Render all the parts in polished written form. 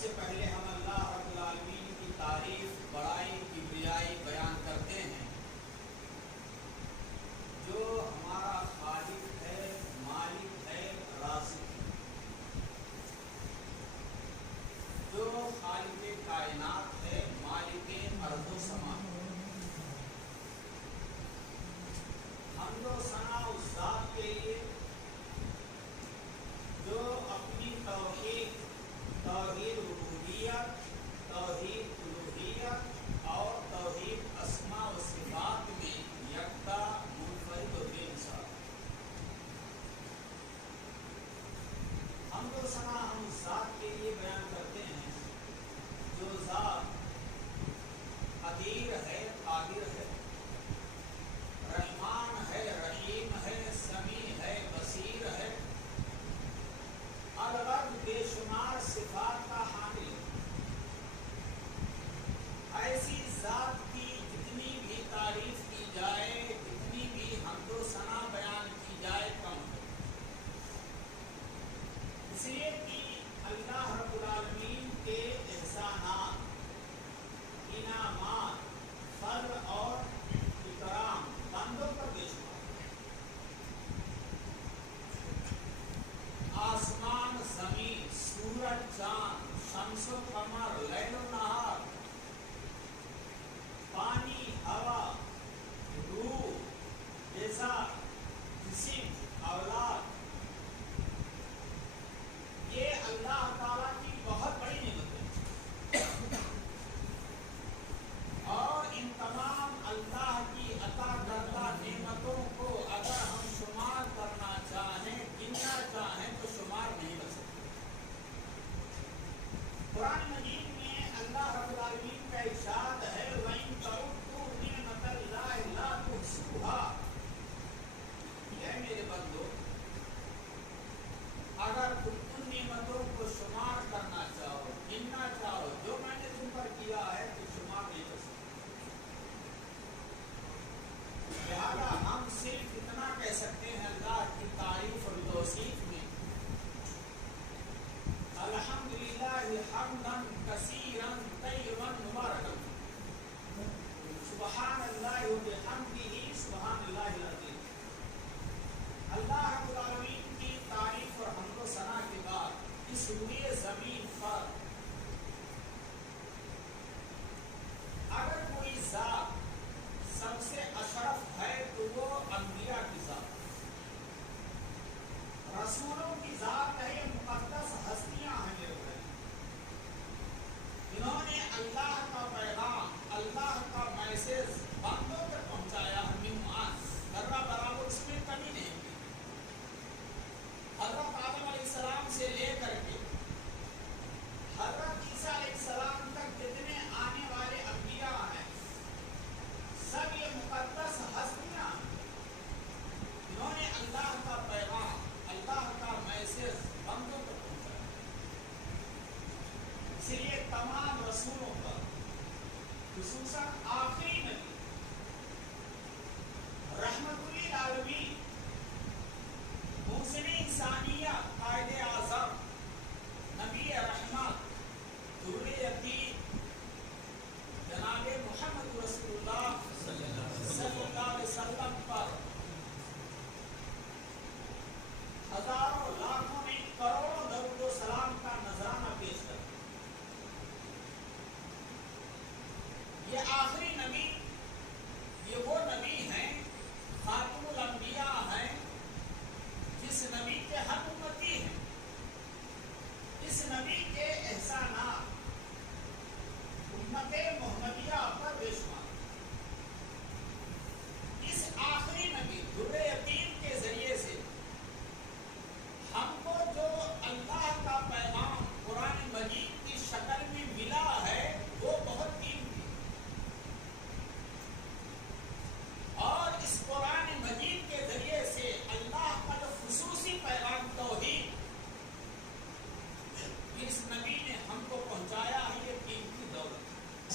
سے پہلے ہم اللہ رب العالمین کی تعریف، بڑائی، کبریائی بیان کرتے ہیں جو ہمارا خالق ہے، مالک ہے، رازق ہے، جو خالق کائنات ہے، مالک ارض و سما ہے۔ حمد و ثنا اس ذات کے لیے جو اپنی توحید ربوبیت، توحید الوہیت اور توحید اسماء و صفات میں یکتا، منفرد و بے مثال۔ حمد و ثنا ہم اس ذات کے لیے بیان کرتے ہیں جو ذات قدیر ہے، قادر ہے، رحمان ہے، رحیم ہے، سمیع ہے، بصیر ہے، الگ بے شمار صفات کا حامل ہے۔ ایسی ذات کی جتنی بھی تعریف کی جائے، جتنی بھی حمد و ثنا بیان کی جائے کم ہے، اس لیے کہ اللہ رب العالمین کے احسانات، انعامات، فضل اور اکرام بندوں پر بے شمار۔ آسمان، زمین، سورج، چاند، شمس و قمر، لیل و نہار، پانی، ہوا، روح، غذا، جسم، اولاد، یہ اللہ تعالیٰ کی بہت بڑی نعمت ہے، اور ان تمام اللہ کی عطا کردہ نعمتوں کو اگر ہم شمار کرنا چاہیں، گننا چاہیں تو شمار نہیں کر سکتے۔ قرآن مجید میں اللہ رب العالمین کا ارشاد ہے وَإِن تَعُدُّوا نِعْمَتَ اللَّهِ لَا تُحْصُوهَا، اے میرے بندو، اگر تم ان نعمتوں کو شمار کرنا چاہو، گننا چاہو جو میں نے تم پر کیا ہے، تو شمار نہیں کر سکتے۔ لہذا ہم صرف اتنا کہہ سکتے ہیں اللہ کی تعریف اور توصیف میں الحمدللہ حمدا کثیرا طیبا مبارکا، سبحان اللہ وبحمدہ سبحان اللہ العظیم۔ اللہ رب العالمین کی تعریف اور حمد و ثنا کے بعد اس روئے زمین پر اگر کوئی ذات سب سے اشرف ہے تو وہ انبیاء کی ذات، رسولوں کی ذات ہے، یہ مقدس ہستیاں ہیں میرے بھائی۔ انہوں نے اللہ کا پیغام، اللہ کا میسج بندوں تک پہنچایا ہے، مہمان ذرہ برابر اس میں کمی نہیں کی۔ حضرت آدم علیہ السلام سے لے کر کے حضرت عیسیٰ علیہ السلام تک جتنے آنے والے انبیاء ہیں، سب یہ مقدس ہستیاں ہیں۔ انہوں نے اللہ کا پیغام، اللہ کا میسج بندوں تک پہنچایا۔ اس لیے تمام رسولوں پر، خصوصاً آخری نبی رحمت للعالمین، محسن انسانیت، قائد اعظم، نبی رحمت، در یتیم جناب محمد رسول اللہ صلی اللہ علیہ وسلم پر ہزاروں، لاکھوں نے کروڑوں درود و سلام کا نذرانہ پیش کر۔ یہ آخری نبی، یہ وہ نبی ہیں، خاتم الانبیاء ہیں، جس نبی کے ہم امتی ہیں۔ اس نبی کے احسانات امت محمدیہ پر بے شمار۔ اس آخری نبی در یتیم کے ذریعے سے ہم کو جو اللہ کا پیغام قرآن مجید کی شکل میں ملا ہے وہ بہت قیمتی ہے، اور اس قرآن مجید کے ذریعے سے اللہ کا جو خصوصی پیغام توحید اس نبی نے ہم کو پہنچایا ہے، یہ قیمتی دولت۔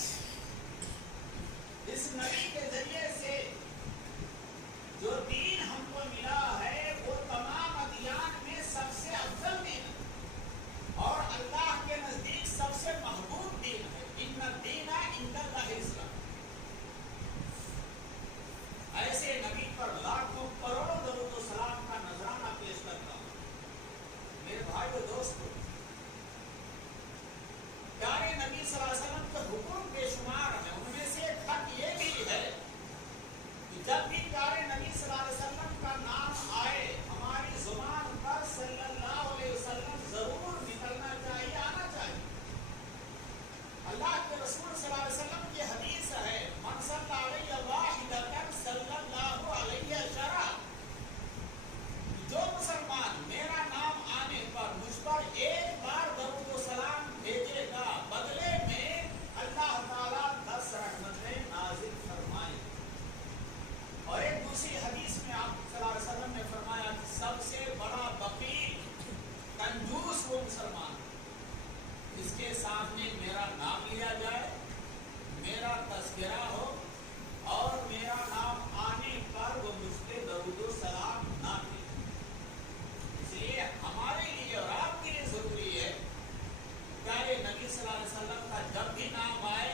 اس نبی کے ذریعے سے جو دین ہم کو ملا ہے وہ تمام ادیان میں سب سے افضل دین ہے، اور اللہ کے نزدیک سب جب بھی پیارے نبی صلی اللہ علیہ وسلم کا نام آئے ہماری زبان پر صلی اللہ علیہ وسلم ضرور نکلنا چاہیے، آنا چاہیے۔ اللہ کے رسول صلی اللہ علیہ وسلم کی حدیث ہے من صلی علیہ واحدۃ صلی اللہ علیہ عشرہ، جو مسلمان میرا نام آنے پر مجھ پر ایک بار درود و سلام بھیجے گا بدلے میں اللہ تعالیٰ 10 رحمتیں نازل فرمائے۔ اور ایک دوسری حدیث میں آپ صلی اللہ علیہ وسلم نے فرمایا کہ سب سے بڑا بخیل کنجوس وہ مسلمان جس کے سامنے میرا نام لیا جائے، میرا تذکرہ ہو اور میرا نام آنے پر وہ مجھ پہ درود و سلام نہ دے۔ اس لیے ہمارے لیے اور آپ کے لیے ضروری ہے پیارے نبی صلی اللہ علیہ وسلم کا جب بھی نام آئے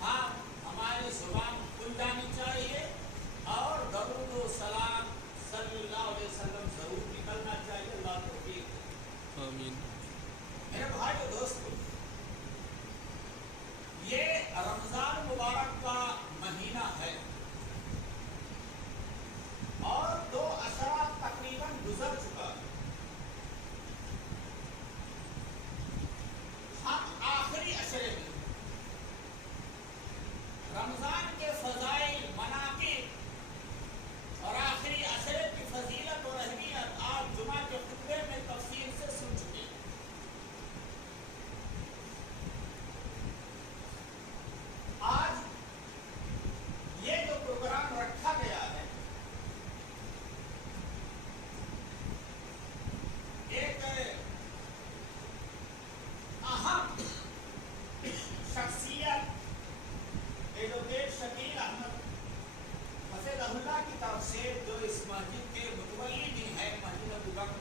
ہاں ہماری زبان کھل جانی چاہیے اور درود و سلام صلی اللہ علیہ وسلم ضرور نکلنا چاہیے۔ اللہ توفیق دے۔ آمین۔ میرے بھائی و دوستو، یہ رمضان مبارک کا مہینہ ہے اور 2 اشرہ تقریباً گزر چکا ہے۔ ہم آخری اشرے میں رمضان کے فضائل، مناقب اور آخری اشرے کی فضیلت اور اہمیت آپ جمعہ کے خطبے میں تفصیل سے سن چکے ہیں۔ آج یہ جو پروگرام رکھا گیا ہے ایک اہم شخصیت ایڈوکیٹ شکیل احمد حفظہ اللہ کی طرف سے، جو اس مسجد کے متولی بھی ہیں، مسجد ابوبکر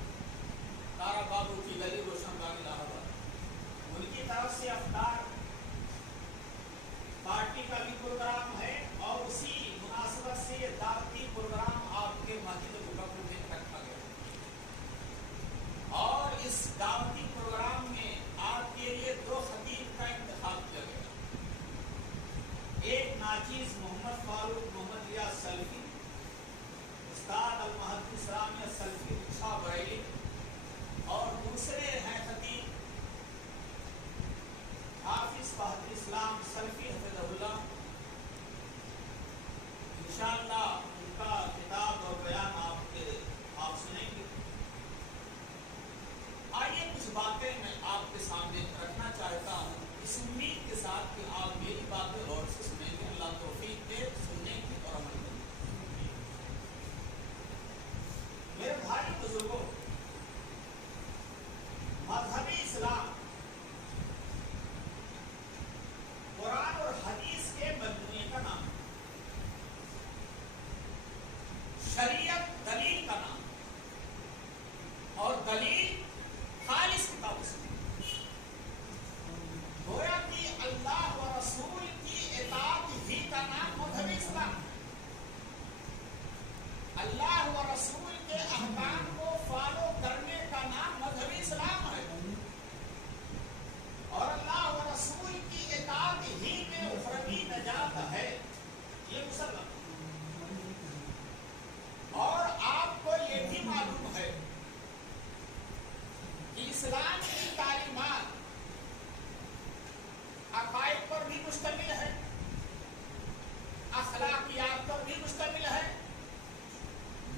تارا بابو کی گلی روشن باغ الہ آباد، ان کی طرف سے افطار پارٹی کا بھی پروگرام ہے اور اسی مناسبت سے یہ دعوتی پروگرام آپ کے مسجد ابوبکر میں رکھا گیا اور اس دعوتی پروگرام میں آپ کے لیے 2 خطیب کا انتخاب کیا گیا۔ ایک ناچیز محمد فاروق محمد ریاض سلفی، استاد المحدث رامیہ سلفی رکشہ بریلی، اور دوسرے ہیں خطیب حافظ فہد اسلام سلفی حفظہ اللہ۔ انشاءاللہ ان کا کتاب اور بیان آپ سنیں گے۔ آئیے کچھ باتیں میں آپ کے سامنے رکھنا چاہتا ہوں اس امید کے ساتھ کہ آپ میری باتیں غور سے سنیں گے۔ اللہ توفیق دے سننے کی اور عمل کرنے کی۔ میرے بھائی بزرگوں، مذہبی اسلام قرآن اور حدیث کے مجموعے کا نام، شریعت دلیل کا نام، اور دلیل خالص کتاب سے، گویا کہ اللہ و رسول کی اطاعت ہی کا نام مذہبی اسلام، اللہ و رسول کے احکام کو فالو کرنے کا نام مذہبی اسلام ہے، اور اللہ و رسول کی اطاعت ہی میں اخروی نجات ہے، یہ مسلم۔ اور آپ کو یہ بھی معلوم ہے کہ اسلام کی تعلیمات عقائد پر بھی مشتمل ہے، اخلاقیات پر بھی مشتمل ہے،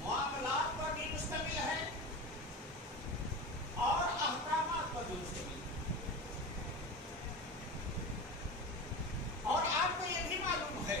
معاملات پر بھی مشتمل ہے اور احکامات پر بھی مشتمل ہے۔ اور آپ کو یہ بھی معلوم ہے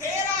13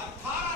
18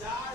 4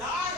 4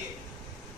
1,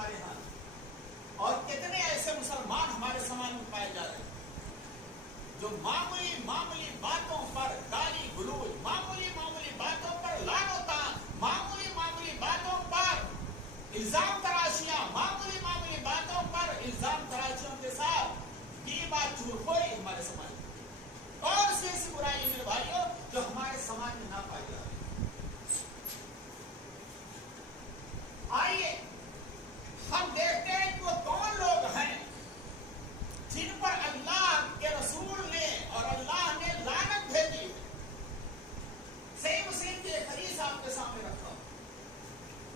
ہمارے یہاں، اور کتنے ایسے مسلمان ہمارے سماج میں پائے جا رہے ہیں جو معمولی معمولی باتوں پر گالی گلوچ، معمولی معمولی باتوں پر لعن و طعن، معمولی معمولی باتوں پر الزام تراشیاں، معمولی معمولی باتوں پر الزام تراشیوں کے ساتھ یہ بات چورخوری ہمارے سماج میں، کون سی ایسی برائی میرے بھائیوں جو ہمارے سماج میں نہ پائی جا رہی؟ آئیے ہم دیکھتے ہیں کہ وہ کون لوگ ہیں جن پر اللہ کے رسول نے اور اللہ نے لعنت بھیجی ہے۔ صحیح مسلم کی ایک حدیث آپ کے سامنے رکھا ہوں،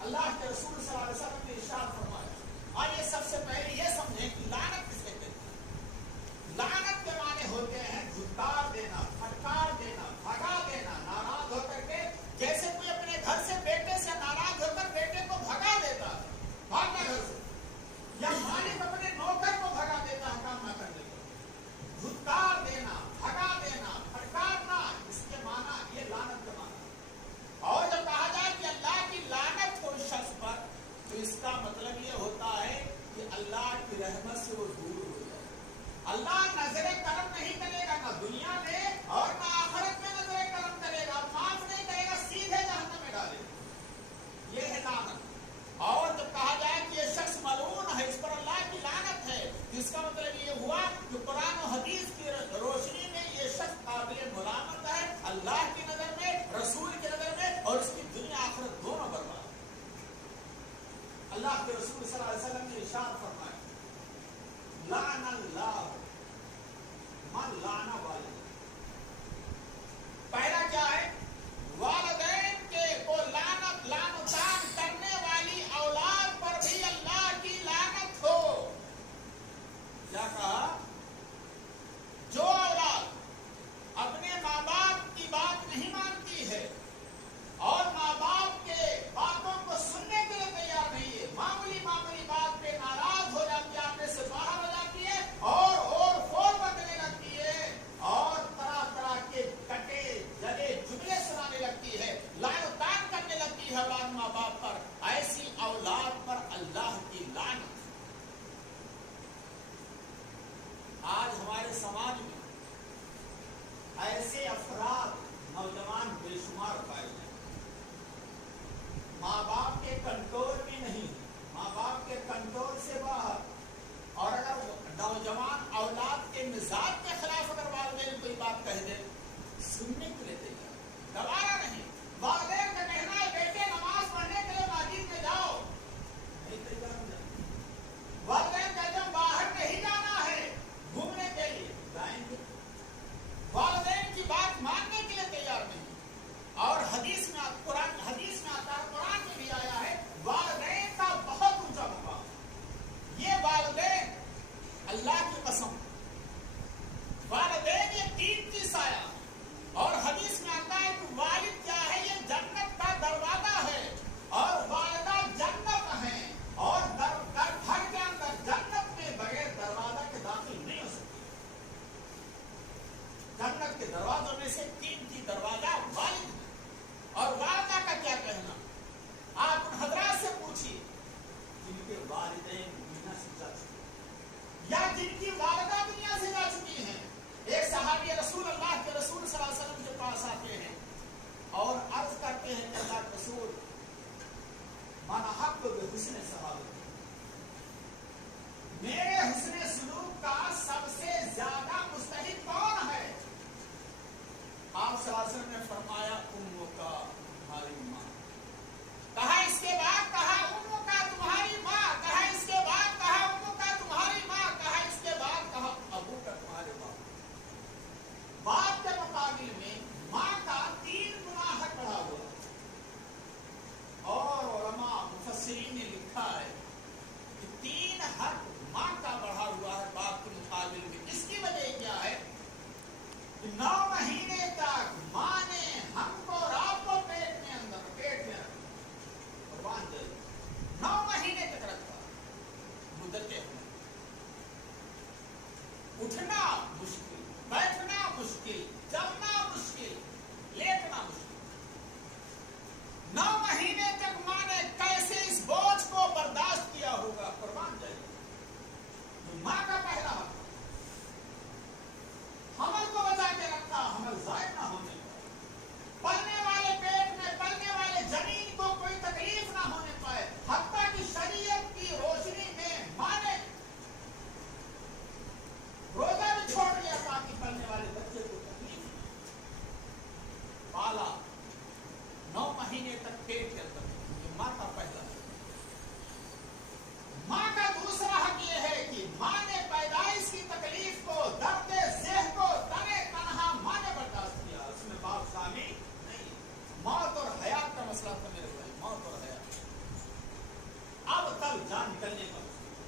اللہ کے رسول صلی اللہ علیہ وسلم نے ارشاد فرمایا۔ آئیے سب سے پہلے یہ سمجھیں کہ لعنت کسے کہتے ہیں۔ لعنت کے معنی ہوتے ہیں دھتکار دینا، پھٹکار دینا، بھگا دینا، ناراض ہو کر کے، جیسے کوئی اپنے گھر سے بیٹے سے ناراض ہو کر بیٹے کو بھگا دیتا ہے، بھاگنا گھر سے، یا مالک اپنے نوکر کو بھگا دیتا ہے کام نہ کرنے کو۔ دھتکار دینا، بھگا دینا، پھٹکارنا، اس کے معنی یہ لعنت کا معنی۔ اور جب کہا جائے کہ اللہ کی لعنت ہو شخص پر، تو اس کا مطلب یہ ہوتا ہے کہ اللہ کی رحمت سے وہ دور ہو جائے۔ اللہ نظر کرم نہیں کرے گا، نہ دنیا میں اور نہ آخرت میں نظر کرم کرے گا، معاف نہیں کرے گا، سیدھے جہنم میں ڈالے گا۔ یہ ہے لعنت۔ اور جب کہا جائے کہ یہ شخص ملعون ہے، اس پر اللہ کی لعنت ہے، جس کا مطلب یہ ہوا کہ قرآن و حدیث کی روشنی میں یہ شخص قابل ملامت ہے، اللہ کی نظر میں، رسول کی نظر میں، اور اس کی دنیا آخرت دونوں برباد۔ اللہ کے رسول صلی اللہ علیہ وسلم نے ارشاد فرمایا، لعن اللہ من لعن والدین۔ پہلا کیا ہے؟ والدین کے کو لعنت، لعن و طعن کرنے والی اولاد پر بھی اللہ کی لعنت ہو۔ کیا کہا؟ جو اولاد اپنے ماں باپ کی بات نہیں مانتی ہے اور ماں باپ کے باتوں کو سننے کے لیے تیار نہیں ہے، معمولی معمولی بات پہ ناراض ہو جاتی ہے، اپنے سے باہر ہو جاتی ہے، اور فور بکنے لگتی ہے، اور طرح طرح کے کٹے جگے جملے سنانے لگتی ہے، لعن و طعن کرنے لگتی ہے اولاد ماں باپ پر، ایسی اولاد پر اللہ کی لعنت۔ آج ہمارے سماج میں ایسے افراد نوجوان بے شمار پائے جائیں، ماں باپ کے کنٹرول میں نہیں، ماں باپ کے کنٹرول سے باہر، اور اگر نوجوان اولاد کے مزاج کے خلاف اگر والدین کوئی بات کہہ دے، سننے کے لیے تیار، گوارا نہیں۔ والدین کا کہنا ہے بیٹے نماز پڑھنے کے لیے مسجد میں جاؤ، نہیں تیار ہو جائے۔ والدین کہتے ہیں باہر نہیں جانا ہے گھومنے کے لیے، جائیں گے۔ والدین کی بات ماننے کے لیے تیار نہیں۔ اور حدیث میں قرآن حدیث میں آتا ہے، قرآن میں بھی آیا ہے، والدین کا بہت اونچا مقام۔ یہ والدین اللہ کی قسم، والدین یہ دین کی سایہ، اور حدیث میں آتا ہے کہ والد کیا ہے؟ یہ جنت کا دروازہ ہے، اور والدہ جنت ہے، اور گھر کے اندر جنت میں بغیر دروازہ کے داخل نہیں ہو سکتے۔ جنت کے دروازوں میں سے قیمتی دروازہ والد ہے۔ اور والدہ کا کیا کہنا؟ آپ ان حضرات سے پوچھیے جن کے والدین دنیا سے جا چکے ہیں یا جن کی والدہ دنیا سے جا چکی ہیں۔ ایک صحابی رسول اللہ کے رسول صلی اللہ علیہ وسلم کے پاس آتے ہیں اور عرض کرتے ہیں کہ اللہ کے رسول، من حق بحسن صحابہ، میرے حسن سلوک کا سب سے زیادہ مستحق کون ہے؟ آپ صلی اللہ علیہ وسلم نے فرمایا امو کا، تمہاری ماں۔ کہا اس کے بعد، کہا امو کا تمہاری ماں، کہا اس کے بعد، کہا امو کا تمہاری ماں، کہا اس کے بعد، کہا ابو کا تمہارے باپ۔ باپ کے مقابل میں ماں کا 3 گنا حق بڑھا ہوا۔ اور علماء مفسرین نے لکھا ہے کہ 3 حق ماں کا بڑھا ہوا ہے باپ کے مقابل میں۔ اس کی وجہ کیا ہے؟ 9 مہینے تک ماں نے ہم کو اور آپ کو پیٹ میں قربان دے 9 مہینے تک رکھا، مدتیں ہوئی، اٹھنا مشکل، بیٹھنا مشکل، چلنا مشکل، لیٹنا مشکل۔ 9 مہینے تک ماں نے کیسے اس بوجھ کو برداشت کیا ہوگا؟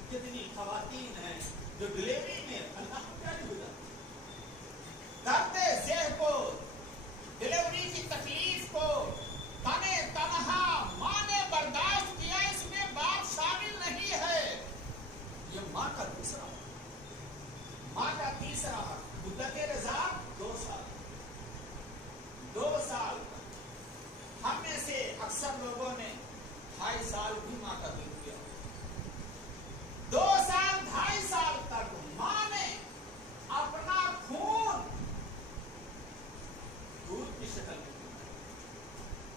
کتنی خواتین ہیں جو ڈلیوری میں اللہ کو کیا نہیں ہوتا، درد ذہن کو، ڈلیوری کی تکلیف کو تنے تنہا ماں نے برداشت کیا، اس میں باپ شامل نہیں ہے. یہ ماں کا دوسرا حق، ماں کا تیسرا حق. مدت رضا 2 سال، 2 سال. ہم میں سے اکثر لوگوں نے 2.5 سال بھی ماں کا دودھ پیا. 2 سال 2.5 سال تک ماں نے اپنا خون دودھ کی شکل میں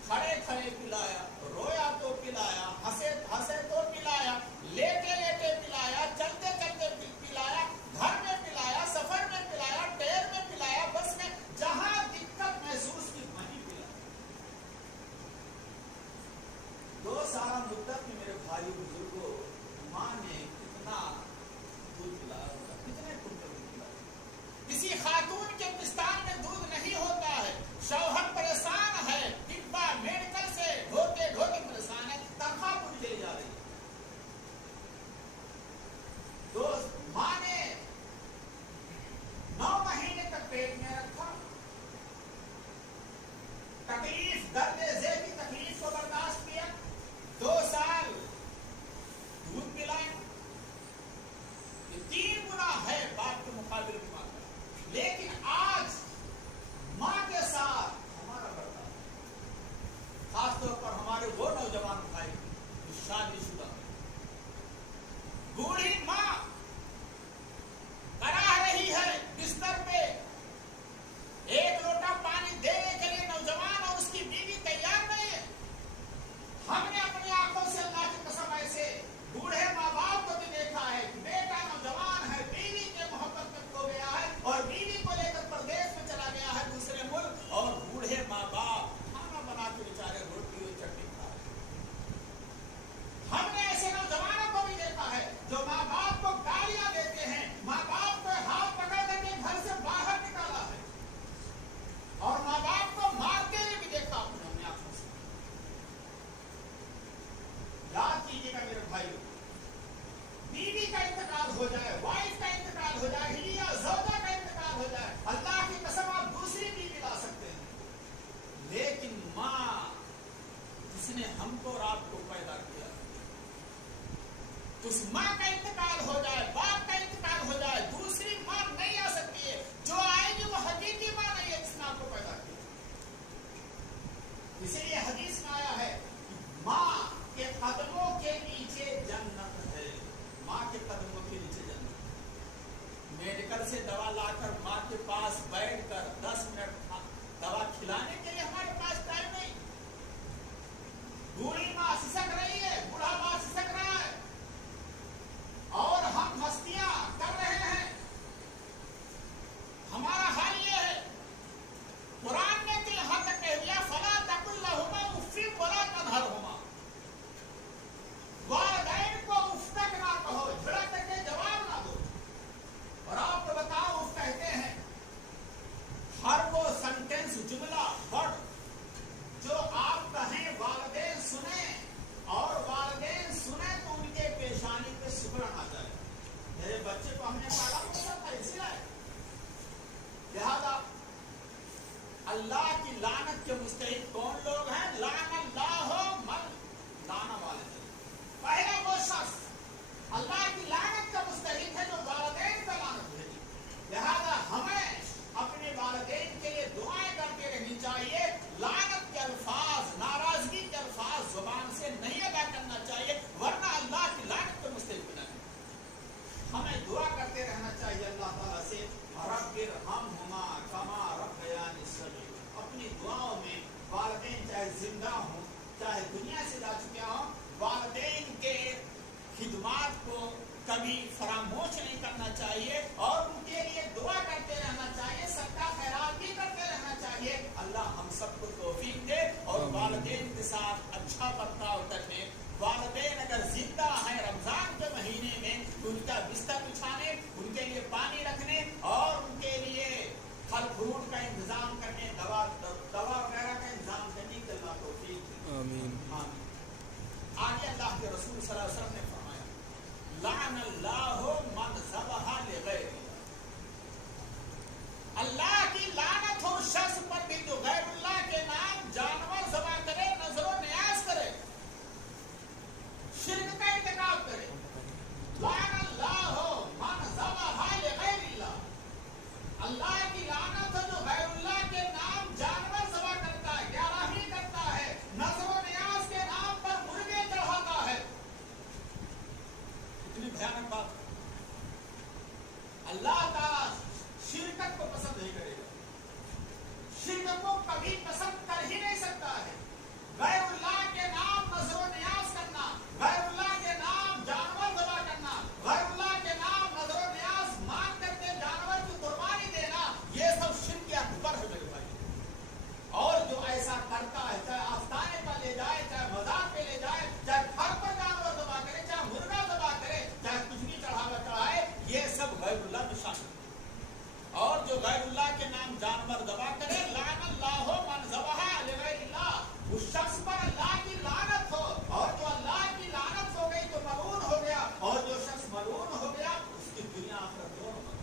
کھڑے کھڑے پلایا، رویا تو پلایا، ہنسے تو پلایا، لیٹے لیٹے پلایا، چلتے چلتے پلایا، گھر میں پلایا، سفر میں پلایا، ٹرین میں پلایا، بس میں جہاں دقت محسوس کی وہیں پلایا. 2 سال مدت میں میرے بھائی بزرگوں ماں نے کتنا دودھ پلایا ہوگا، کتنے کنٹل دودھ پلایا. کسی خاتون کے پستان میں دودھ نہیں ہوتا ہے، شوہر پریشان ہے، ڈبہ میڈیکل سے ڈھوتے ڈھوتے پریشان ہے، تنخواہ پوری چلی جا رہی ہے. ماں نے 9 مہینے تک پیٹ میں رکھا، تکلیف درد ذہن کی تکلیف کو برداشت کیا، 2 سال دودھ پلایا. یہ 3 گنا ہے باپ کے مقابلے میں ماں کا. لیکن آج ماں کے ساتھ ہمارا برتاؤ، خاص طور پر ہمارے وہ نوجوان بھائی جو شادی شدہ، بوڑھی ماں کرا رہی ہے بستر پہ 1 لوٹا پانی دینے کے لیے، نوجوان اور اس کی بیوی تیار نہیں ہے. ہم نے اپنی آنکھوں سے اللہ کی قسم ایسے بوڑھے ماں باپ کو بھی دیکھا ہے کہ بیٹا نوجوان ہے، بیوی کے محبت میں کھو گیا ہے اور بیوی کو لے کر پردیس میں چلا گیا ہے دوسرے ملک، اور بوڑھے ماں باپ کھانا بنا کے بیچارے روٹی اور چٹنی کھا رہے. ہم نے ایسے نوجوانوں کو بھی دیکھا ہے جو ماں باپ کو گالیاں دیتے ہیں، ماں باپ کو ہاتھ پکڑ کر کے گھر سے باہر نکالا ہے، اور ماں باپ کو مارتے ہوئے بھی دیکھا ہم نے آنکھوں سے. یاد کیجیے گا میرے بھائی، بیوی کا انتقال ہو جائے، وائف کا انتقال ہو جائے، ہلیہ زوجہ کا انتقال ہو جائے، اللہ کی قسم آپ دوسری بیوی لا سکتے ہیں. لیکن ماں جس نے ہم کو اور آپ کو پیدا کیا، اس ماں کا انتقال ہو جائے، باپ کا انتقال ہو جائے، دوسری ماں نہیں آ سکتی ہے. جو آئے گی وہ حقیقی ماں نہیں ہے جس نے آپ کو پیدا کیا. اسی لیے حدیث میں آیا ہے ماں کے قدموں کے نیچے جنت ہے. ماں کے قدموں کے نیچے جنت. میڈیکل سے دوا لا کر ماں کے پاس بیٹھ کر 10 منٹ دوا کھلانے کے لیے ہمارے پاس ٹائم نہیں. بوڑھی ماں سسک رہی ہے، بوڑھا ماں سسک رہا ہے، اور ہم مستیاں کر رہے ہیں. ہمارا حال یہ ہے، قرآن نے تو یہاں تک کہہ دیا فلا تقل لہما اف ولا تنہرہما. والدین کو اف تک نہ کہو، جھڑک کے جواب نہ دو. اور آپ کو بتاؤ اف کہتے ہیں ہر وہ سنٹینس، جملہ، ورڈ جو آپ کہیں والدین سنیں، اور والدین سنیں تو ان کے پیشانی پہ سکڑن آ جائے. میرے بچے کو ہم نے پالا پسند تھا، اسی لیے لہذا اللہ کی لعنت کے مستحق کون لوگ ہیں؟ لعن اللہ من لعن والدین. پہلا وہ شخص اللہ کی لعنت کا مستحق ہے جو والدین کا لعنت بھیجے. لہذا ہمیں اپنے والدین کے لیے دعائیں کرتے رہنی چاہیے. لعنت کے الفاظ، ناراضگی کے الفاظ زبان سے نہیں ادا کرنا چاہیے، ورنہ اللہ کی لعنت کے مستحق بنا ہے. ہمیں دعا کرتے رہنا چاہیے اللہ تعالیٰ سے رب ارحمہما کما ربیانی صغیرا. اپنی دعاؤں میں والدین چاہے زندہ ہوں چاہے دنیا سے جا چکے ہوں، والدین کے خدمات کو کبھی فراموش نہیں کرنا چاہیے، اور ان کے لیے دعا کرتے رہنا چاہیے، صدقہ خیرات بھی کرتے رہنا چاہیے. اللہ ہم سب کو توفیق دے اور والدین کے ساتھ اچھا برتاؤ کرنے. والدین اگر زندہ ہیں رمضان کے مہینے میں تو ان کا بستر بچھانے، ان کے لیے پانی رکھنے اور ان کے لیے پھل فروٹ کا انتظام کرنے، دوا وغیرہ کا انتظام کرنے کے اللہ توفیق دے. آمین. آگے اللہ کے رسول صلی اللہ علیہ وسلم نے فرمایا لعن اللہ من ذبح لغیر اللہ کی لعنت ہو اس شخص پر بھی جو غیر اللہ کے نام جانور ذبح کرے، نظر و نیاز کرے، شرک کا ارتکاب کرے. لعن اللہ من ذبح لغیر اللہ، اللہ کی لعنت ہو جو غیر اللہ کے نام جانور ذبح کرتا ہے، گیارہویں کرتا ہے، نظر و نیاز کے نام پر مرغے چڑھاتا ہے. اتنی بھیانک بات. اللہ تعالیٰ شرکت کو پسند نہیں کرے گا، شرکت کو کبھی پسند کر ہی نہیں سکتا ہے. غیر اللہ کے نام نظر و نیاز کرنا، غیر اللہ کے نام جانور ذبح کرنا، غیر اللہ کے نام نظر و نیاز مان کر کے جانور کی قربانی دینا، یہ سب شرک اکبر ہے میرے بھائی. اور جو ایسا کرتا ہے، چاہے آستانے پر لے جائے، چاہے مزار پہ لے جائے، چاہے گھر پر جانور ذبح کرے، چاہے مرغا ذبح کرے، چاہے کچھ بھی چڑھاوا چڑھائے، یہ سب غیر اللہ میں شامل ہے. اور جو غیر اللہ کے نام جانور ذبح کرے، لعن اللہ من ذبح لغیر اللہ، اس شخص پر اللہ کی لعنت ہو. اور جو اللہ کی لعنت ہو گئی تو ملعون ہو گیا، اور جو شخص ملعون ہو گیا اس کی دنیا آخرت دونوں میں.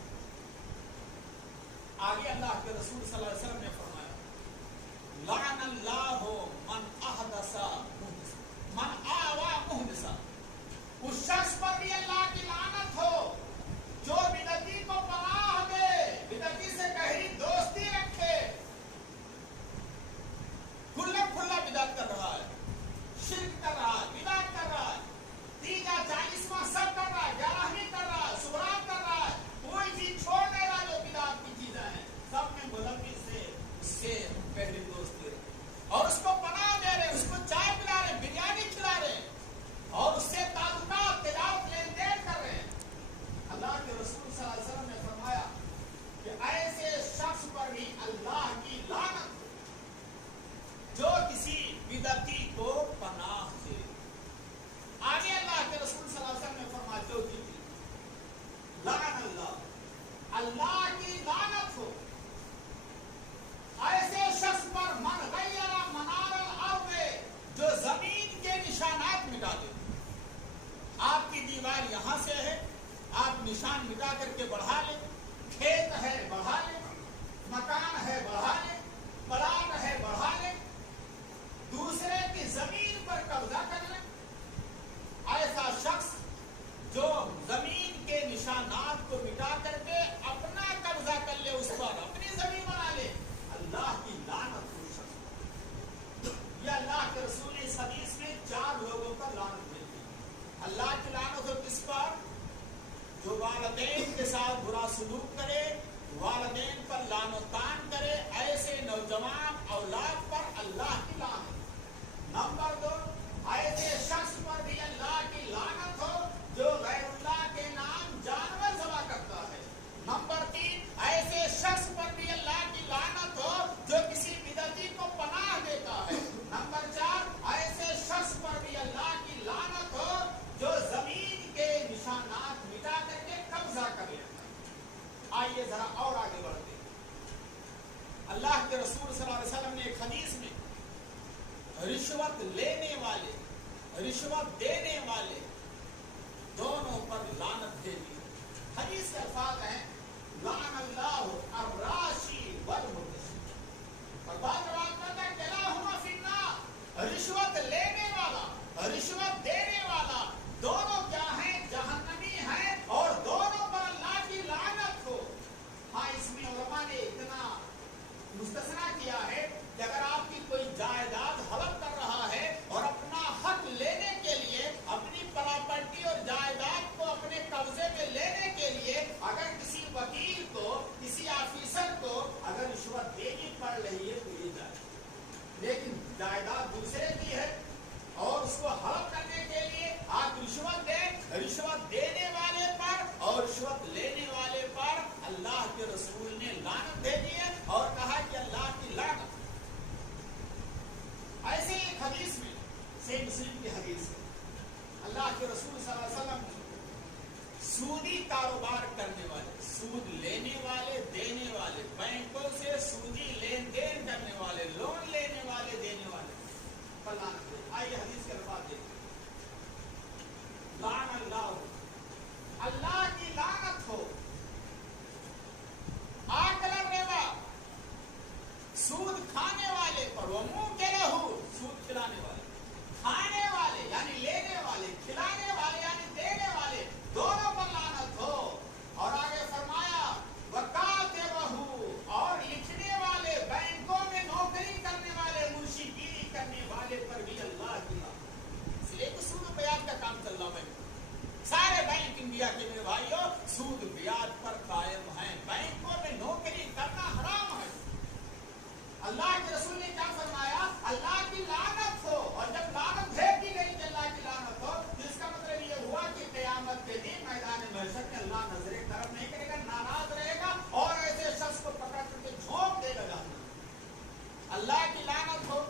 آگے اللہ کے رسول صلی اللہ علیہ وسلم نے فرمایا، لعن اللہ من احدث من آوى محدثا، اس شخص پر بھی اللہ کی لعنت ہو جو بدعتی کو پناہ دے، بدعتی سے گہری دوستی رکھے، کھلا کھلا بدعت کر رہا ہے، شرک کر رہا ہے، بدعت کر رہا ہے، 30واں 40واں سب کر رہا ہے، 11ویں کر رہا ہے، سبرات کر رہا ہے، کوئی چیز چھوڑ دے رہا جو بدعت کی چیزیں ہیں، سب میں مذہبی سے اس سے گہری دوستی رکھے اور اس کو پناہ دے رہے، اس کو چائے پلا رہے، بریانی کھلا رہے اور اس سے تعلقات تجارت لین دین کر رہے ہیں. اللہ کے رسول صلی اللہ علیہ وسلم نے فرمایا کہ ایسے شخص پر بھی اللہ کی لعنت ہو جو کسی بدعتی کو پناہ دے. آگے اللہ کے رسول صلی اللہ علیہ وسلم نے فرمایا جو لعن اللہ، اللہ کی لعنت ہو ایسے شخص پر من غیر منار الارض، جو زمین کے نشانات مٹا دے. آپ کی دیوار یہاں سے ہے، آپ نشان مٹا کر کے بڑھا لیں، کھیت ہے بڑھا لیں، مکان ہے بڑھا لیں، پلاٹ ہے بڑھا لیں، دوسرے کی زمین پر قبضہ کر لیں. ایسا شخص جو زمین کے نشانات کو مٹا کر کے اپنا قبضہ کر لے، اس پر اپنی زمین بنا لے، اللہ کی لعنت ہو شخص. یہ اللہ کے رسول نے اس حدیث میں 4 لوگوں پر لعنت ملتی ہے. اللہ کی لعنت ہو کس پر؟ جو والدین کے ساتھ برا سلوک کرے، والدین پر لعن و طعن کرے، ایسے نوجوان اولاد پر اللہ کی لعنت. نمبر 2، ایسے شخص پر بھی اللہ کی لعنت ہو جو غیر اللہ کے نام جانور ذبح کرتا ہے. نمبر 3، ایسے شخص پر بھی اللہ کی لعنت ہو جو کسی بدعتی کو پناہ دیتا ہے. نمبر 4، ایسے شخص پر بھی اللہ کی لعنت ہو جو زمین کے نشانات مٹا کر کے قبضہ کر لیتا ہے. آئیے ذرا اور آگے بڑھتے ہیں. اللہ کے رسول صلی اللہ علیہ وسلم نے ایک حدیث میں رشوت لینے والے، رشوت دینے والے دونوں پر لعنت دے دی. حدیث کے الفاظ ہیں، لعن اللہ الراشی والمرتشی. اور بعض روایت میں ہے کلاہما فی النار، رشوت لینے والا، رشوت دینے والا، دونوں کیا ہیں؟ جہنمی ہیں اور دونوں پر اللہ کی لعنت ہو. ہاں، اس میں علماء نے اتنا مستثنا کیا ہے کہ اگر آپ کی کوئی جائیداد ہڑپ کر رہا ہے اور اپنا حق لینے کے لیے، اپنی پراپرٹی اور جائیداد کو اپنے قبضے میں لینے کے لیے اگر کسی وکیل کو، کسی آفیسر کو اگر رشوت دینی پڑ رہی ہے تو یہ جائز. لیکن جائیداد دوسرے کی ہے اور اس کو ہڑپ کرنے کے لیے آپ رشوت دیں، رشوت دینے والے پر اور رشوت لینے والے پر اللہ کے رسول نے لعنت دے دی ہے اور کہا کہ اللہ کی لعنت. ایسے ایک حدیث میں، صحیح مسلم کی حدیث ہے، اللہ کے رسول صلی اللہ علیہ وسلم نے سودی کاروبار کرنے والے، سود لینے والے، دینے والے، بینکوں سے سودی لین دین کرنے والے، لون لینے والے، دینے والے پر لعنت دے. آئیے حدیث کے الفاظ دیکھیں. لعن اللہ انڈیا کے میرے بھائیوں سود بیاج پر قائم ہیں، بینکوں میں نوکری کرنا حرام ہے۔ اللہ کے رسول نے کیا فرمایا؟ اللہ کی لعنت ہو، اور جب لعنت بھیج دی گئی کہ اللہ کی لعنت ہو تو اس کا مطلب یہ ہوا کہ قیامت کے دن میدان محشر میں اللہ نظر کرم نہیں کرے گا، ناراض رہے گا اور ایسے شخص کو پکڑ کر کے جھونک دے گا جہنم۔ اللہ کی لعنت ہو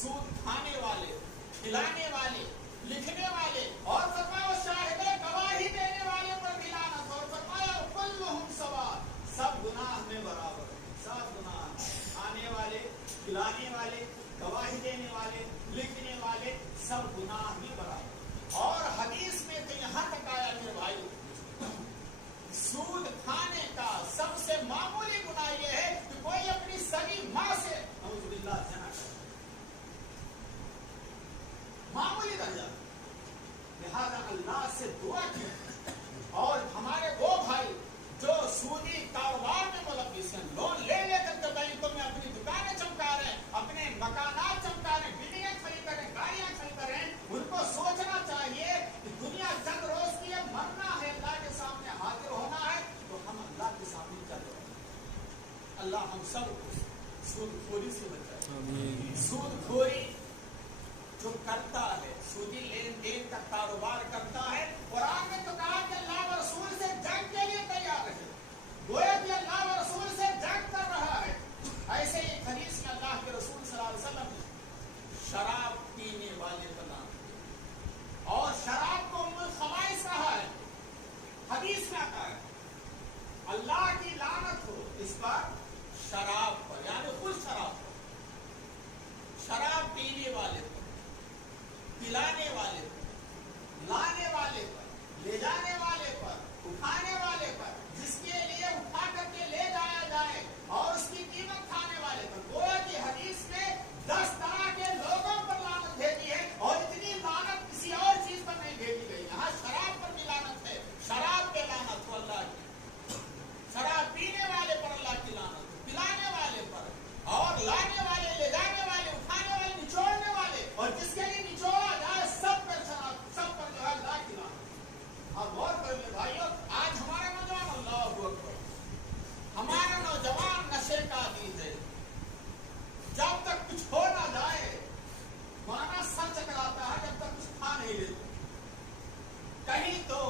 سود کھانے والے، کھلانے والے، لکھنے والے، اور فرمایا شاہد گواہی دینے والے پر بھی لعنت ہو، اور فرمایا کلہم سوا، سب گناہ میں برابر، سب گناہ کھانے والے، کھلانے والے، گواہی دینے والے، لکھنے والے، سب گناہ میں برابر۔ اور حدیث میں تو یہاں تک آیا میرے بھائی، سود کھانے کا سب سے معمولی گناہ یہ ہے کہ کوئی اپنی سگی ماں سے نعوذ باللہ زنا کرے، معمولی درجہ۔ لہذا اللہ سے دعا کی اور ہمارے وہ بھائی جو سودی کاروبار میں ملوث ہیں، لون لے لے کر کے بینکوں میں اپنی دکانیں چمکا رہے ہیں، اپنے مکانات چمکا رہے ہیں، بلڈنگیں خرید رہے ہیں، گاڑیاں خرید رہے ہیں، ان کو سوچنا چاہیے کہ دنیا چند روز کی ہے، مرنا ہے، اللہ کے سامنے حاضر ہونا ہے، تو ہم اللہ کے سامنے چل رہے ہیں۔ اللہ ہم سب کو سود خوری سے بچائے۔ سود خوری جو کرتا ہے، سودی لین دین کا کاروبار کرتا ہے، قرآن نے تو کہا کہ اللہ و رسول سے جنگ کے لیے تیار ہے، گویا کہ اللہ و رسول سے جنگ کر رہا ہے۔ ایسے ہی حدیث میں اللہ کے رسول صلی اللہ علیہ وسلم نے شراب پینے والے کا نام اور شراب کو ام الخبائث کہا ہے۔ حدیث میں آتا ہے اللہ کی لعنت ہو اس پر، شراب پر، یعنی خود شراب پر، شراب پینے والے پر، پلانے والے پر، لانے والے پر، لے جانے والے پر، اٹھانے والے پر، جس کے لیے اٹھا کر کے لے جایا جائے اور اس کی قیمت کھانے والے پر۔ گویا کی حدیث میں 10 طرح کے لوگوں پر لعنت بھیجی ہے، اور اتنی لعنت کسی اور چیز پر نہیں بھیجی گئی۔ یہاں شراب پر بھی لعنت ہے، شراب پہ لعنت ہو اللہ کی، شراب پینے والے پر اللہ کی لعنت ہو، پلانے والے پر، اور لانے والے، لے جانے والے، اٹھانے والے، نچوڑنے والے، اور جس کے لیے نچوڑا جائے سب پر شراب، سب پر جو ہے اللہ کی لعنت۔ اب غور کریں میرے بھائیوں، آج ہمارے نوجوان، اللہ اکبر، ہمارا نوجوان نشے کا عادی ہے، جب تک کچھ ہو نہ جائے مانا سر چکراتا ہے، جب تک کچھ کھا نہیں لیتے۔ کہیں تو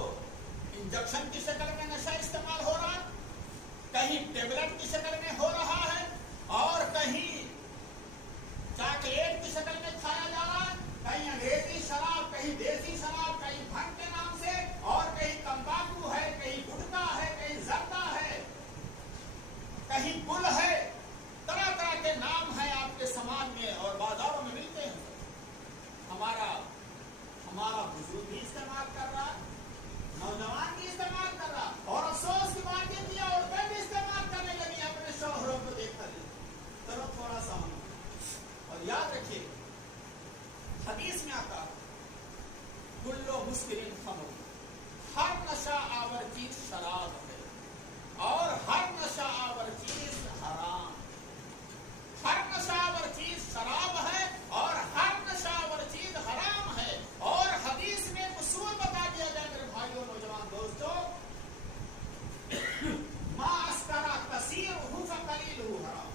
انجیکشن کی شکل میں نشہ استعمال ہو رہا ہے، کہیں ٹیبلٹ کی شکل میں ہو رہا ہے، اور کہیں چاکلیٹ کی شکل میں کھایا جا رہا ہے، کہیں انگریزی شراب، کہیں دیسی شراب، کہیں بھنگ کے نام سے، اور کہیں تمباکو ہے، کہیں گٹکا ہے، کہیں زردہ ہے، کہیں گل ہے، طرح طرح کے نام ہیں آپ کے سماج میں اور بازاروں میں ملتے ہیں۔ ہمارا بزرگ بھی استعمال کر رہا ہے، نوجوان بھی استعمال کر رہا، اور افسوس کی بات یہ تھی عورتیں بھی استعمال کرنے لگی اپنے شوہروں کو دیکھ کر۔ چلو تھوڑا سا ہم، اور یاد رکھیے حدیث میں آتا کلو مسکرین خمر، ہر نشہ آور چیز شراب ہے، اور ہر نشہ آور چیز حرام۔ ہر نشہ آور چیز شراب ہے، اور ہر نشہ آور چیز حرام ہے۔ اور حدیث میں اصول بتا دیا جائے میرے بھائیوں، نوجوان دوستوں، ما اسکرا کثیرہ فقلیلہ حرام۔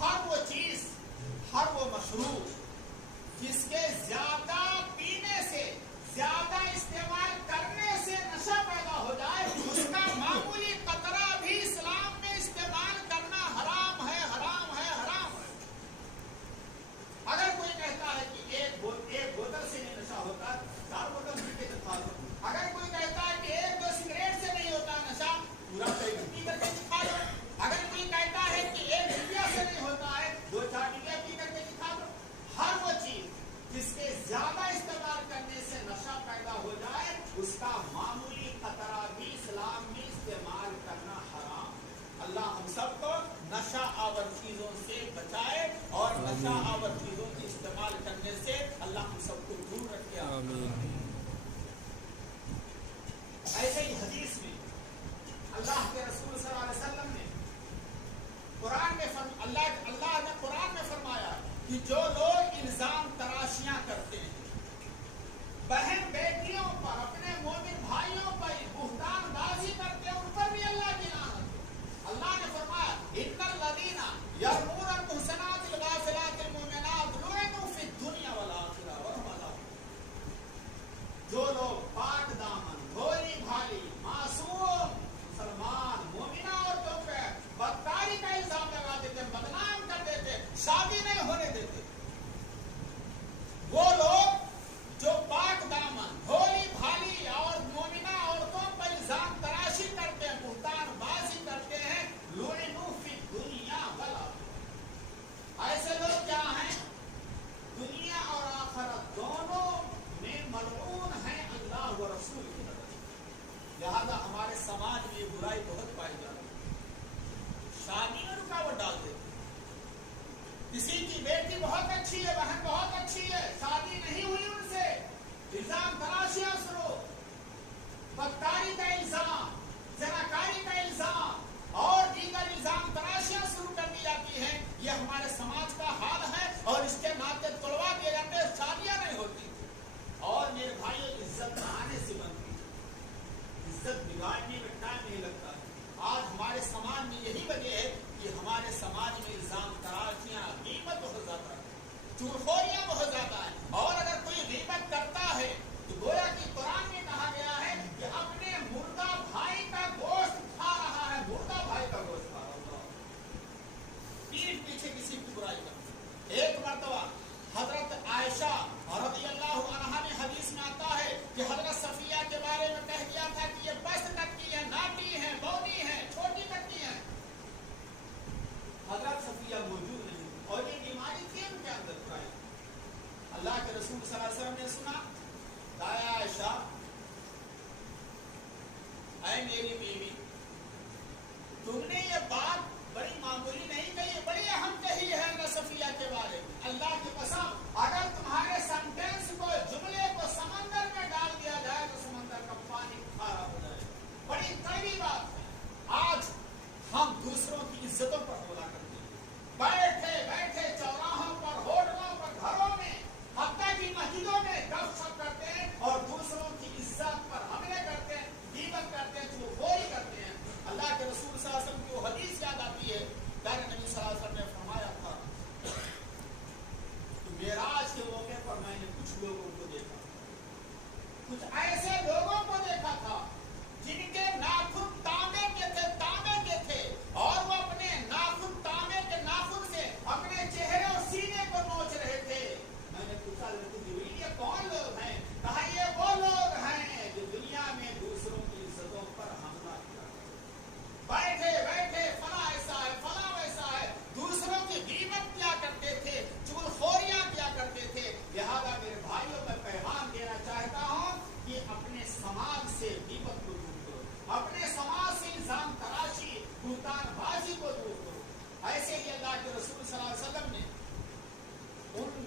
ہر وہ چیز، ہر وہ مشروب جس کے زیادہ پینے سے، زیادہ استعمال کرنے سے نشہ پیدا ہو جائے، اس کا معمولی قطرہ بھی اسلام میں استعمال کرنا حرام ہے، حرام ہے، حرام ہے۔ اگر کوئی کہتا ہے کہ ایک بوتل سے نہیں نشہ ہوتا، 4 بوتل پی کے دکھا دو۔ اگر کوئی کہتا ہے کہ 1-2 سگریٹ سے نہیں ہوتا نشہ، پورا پیٹ پی کر کے دکھا دو۔ اگر کوئی کہتا ہے کہ 1 ڈبیا سے نہیں ہوتا ہے، 2-4 ڈبیا پی کر کے دکھا دو۔ ہر وہ چیز جس کے زیادہ استعمال کرنے سے نشہ پیدا ہو جائے، اس کا معمولی قطرہ بھی اسلام میں استعمال کرنا حرام۔ اللہ ہم سب کو نشہ آور چیزوں سے بچائے، اور نشہ آور چیزوں کے استعمال کرنے سے اللہ ہم سب کو دور رکھے۔ آمین۔ ایسے ہی حدیث میں اللہ کے رسول صلی اللہ علیہ وسلم نے اللہ نے قرآن میں فرمایا کہ جو لوگ الزام تراشیاں کرتے ہیں، بہن بیٹیوں پر، اپنے مومن بھائیوں پر بھائی بہت پائے جاتے شادی میں رکاوٹ ڈال دیتے. کسی کی بیٹی بہت اچھی ہے, بہن بہت اچھی ہے, شادی نہیں ہوئی ان سے, الزام تراشیاں شروع, بدکاری کا الزام, زناکاری کا الزام اور دیگر الزام تراشیاں شروع کر دی جاتی ہیں. یہ ہمارے سماج کا حال ہے اور اس کے ناطے توڑوا دیے جاتے ہیں, شادیاں نہیں ہوتی. اور میرے بھائیوں, عزت بڑھانے سے بنتی ہے, عزت بگاڑنے میں ٹائم نہیں لگتا ہے. آج ہمارے سماج میں یہی وجہ ہے کہ ہمارے سماج میں الزام تراشیاں, غیبت بہت زیادہ ہے, چغلخوریاں بہت زیادہ ہے. اور اگر کوئی غیبت کرتا ہے تو گویا کہ قرآن میں کہا گیا ہے کہ اپنے مردہ بھائی کا گوشت کھا رہا ہے, مردہ بھائی کا گوشت کھا رہا ہے, پیٹھ پیچھے کسی کی برائی کرتا. ایک مرتبہ حضرت عائشہ رضی اللہ عنہا نے حدیث میں آتا ہے کہ حضرت صفیہ کے بارے میں کہہ دیا تھا کہ یہ پست کٹی ہے, ناٹی ہے, بونی ہے, چھوٹی کٹی ہے. حضرت صفیہ موجود نہیں اور یہ بیماری تھی ان کے اندر پرائی. اللہ کے رسول صلی اللہ علیہ وسلم نے سنا, دایا عائشہ, اے میری بیوی, تم نے یہ بات بڑی معمولی نہیں کہی, بڑی اہم کہی ہے حضرت صفیہ کے بارے میں. اللہ کی قسم, اگر تمہارے سینٹینس کو, جملے کو سمندر میں ڈال دیا جائے تو سمندر کا پانی کھارا ہو جائے. بڑی کڑوی بات ہے. آج ہم دوسروں کی عزتوں پر حملہ کرتے ہیں, بیٹھے بیٹھے چوراہوں پر, ہوٹلوں پر, گھروں میں, حتیٰ کی مسجدوں میں گپ شپ کرتے ہیں اور دوسروں کی عزت پر حملے کرتے ہیں, غیبت کرتے ہیں, چغلخوری کرتے ہیں. اللہ کے رسول صلی اللہ علیہ وسلم کی وہ حدیث یاد آتی ہے, پیارے نبی صلی اللہ علیہ وسلم نے فرمایا تھا کہ معراج کے موقع پر میں نے کچھ لوگوں کو دیکھا, کچھ ایسے لوگوں کو دیکھا تھا جن کے ناخن تانبے کے تھے, تانبے کے تھے, اور وہ اپنے ناخن, تانبے کے ناخن سے اپنے چہرے اور سینے کو نوچ رہے تھے. میں نے پوچھا, یہ کون لوگ ہیں؟ کہا یہ وہ لوگ ہیں جو دنیا میں دوسروں کی عزتوں پر حملہ کیا, بیٹھے بیٹھے فلاں ایسا ہے, فلاں ویسا ہے, دوسروں کی غیبت کیا کرتے تھے, چغلخوریاں کیا کرتے تھے. لہذا میرے بھائیوں, میں پیغام دینا چاہتا ہوں کہ اپنے سماج سے غیبت کو دور کرو, اپنے سماج سے الزام تراشی, بہتان بازی کو دور کرو. ایسے ہی اللہ کے رسول صلی اللہ علیہ وسلم نے ان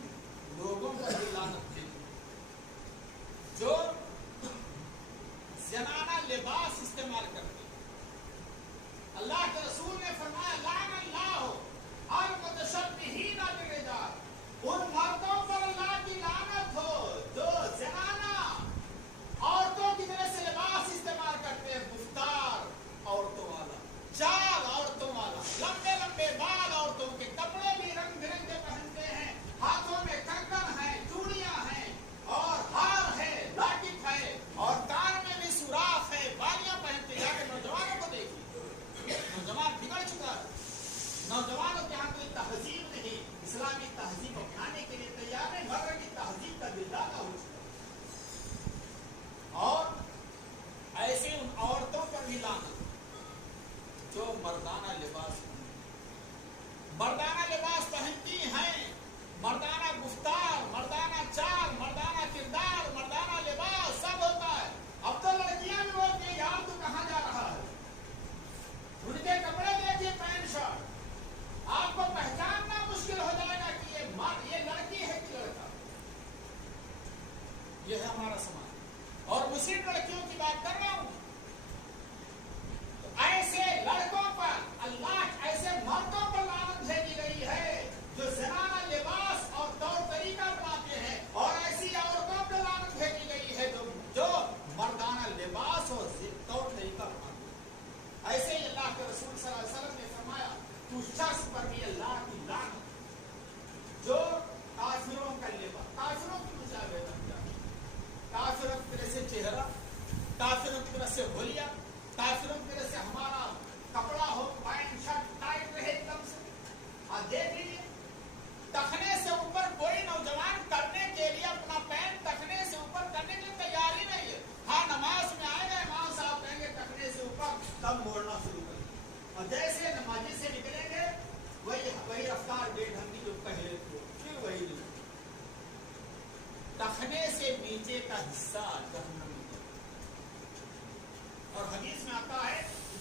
لوگوں پر بھی لعنت کی جو زنانہ لباس استعمال کرتے. اللہ کے رسول نے فرمایا, لعن اللہ المتشبہین بالرجال, ان مردوں پر اللہ کی لعنت ہو جو زنانہ عورتوں کی طرح سے لباس استعمال کرتے ہیں, گفتار عورتوں والا, چال عورتوں والا, لمبے لمبے بال عورتوں کے, کپڑے بھی رنگ برنگے پہنتے ہیں, ہاتھوں میں کنگن ہیں, چوڑیاں ہیں, اور ہار ہے, لاکٹ ہے, اور کان میں بھی سوراخ ہے, بالیاں پہنتے ہیں. جا کے نوجوانوں کو دیکھیے, نوجوان بگڑ چکا ہے. نوجوانوں کے یہاں کوئی تہذیب نہیں, اسلامی تہذیب اپنانے کے لیے تیار نہیں, مگر کی تہذیب کا دلدادہ ہو چکا. اور ایسے ان عورتوں پر بھی لعنت جو مردانہ لباس, مردانہ لباس پہنتی ہیں, مردانہ گفتار, مردانہ چال, مردانہ کردار, مردانہ لباس سب ہوتا ہے. اب تو لڑکیاں بھی بولتی ہیں, یار تو کہاں جا رہا ہے, ان کے کپڑے دیکھیے, پینٹ شرٹ, آپ کو پہچاننا مشکل ہو جائے گا کہ یہ لڑکی ہے کہ لڑکا. یہ ہے ہمارا سماج. اور مسلم لڑکیوں کی بات کر رہا ہوں, تو ایسے لڑکوں پر اللہ, ایسے مردوں پر لعنت بھیجی گئی ہے جو زنانہ لباس اور طور طریقہ بناتے ہیں, اور ایسی عورتوں پر لعنت بھیجی گئی ہے جو مردانہ لباس اور طور طریقہ بناتے ہیں. ایسے ہی اللہ کے رسول صلی اللہ علیہ وسلم نے فرمایا, تو شخص پر بھی اللہ کی لعنت جو کافروں کا لباس, کافروں کی مشابہت کرتا ہے, کافروں کی طرح سے چہرہ, کافروں کی طرح سے ہولیا, کافروں کی طرح سے ہمارا کپڑا ہو, پینٹ شرٹ ٹائٹ رہے ایک دم سے. آپ دیکھ لیجیے, ٹخنے سے اوپر کوئی نوجوان کرنے کے لیے اپنا پینٹ ٹخنے سے اوپر کرنے کے لیے تیار ہی نہیں ہے. ہاں, نماز میں آئے گا, امام صاحب کہیں گے ٹخنے سے اوپر, تب موڑنا شروع کریں گے, اور جیسے نمازی سے نکلیں گے وہی رفتار بے ڈھنگی جو پہلے تھی پھر وہی نہیں. ٹخنے سے نیچے کا حصہ جہنم میں. اور حدیث میں آتا ہے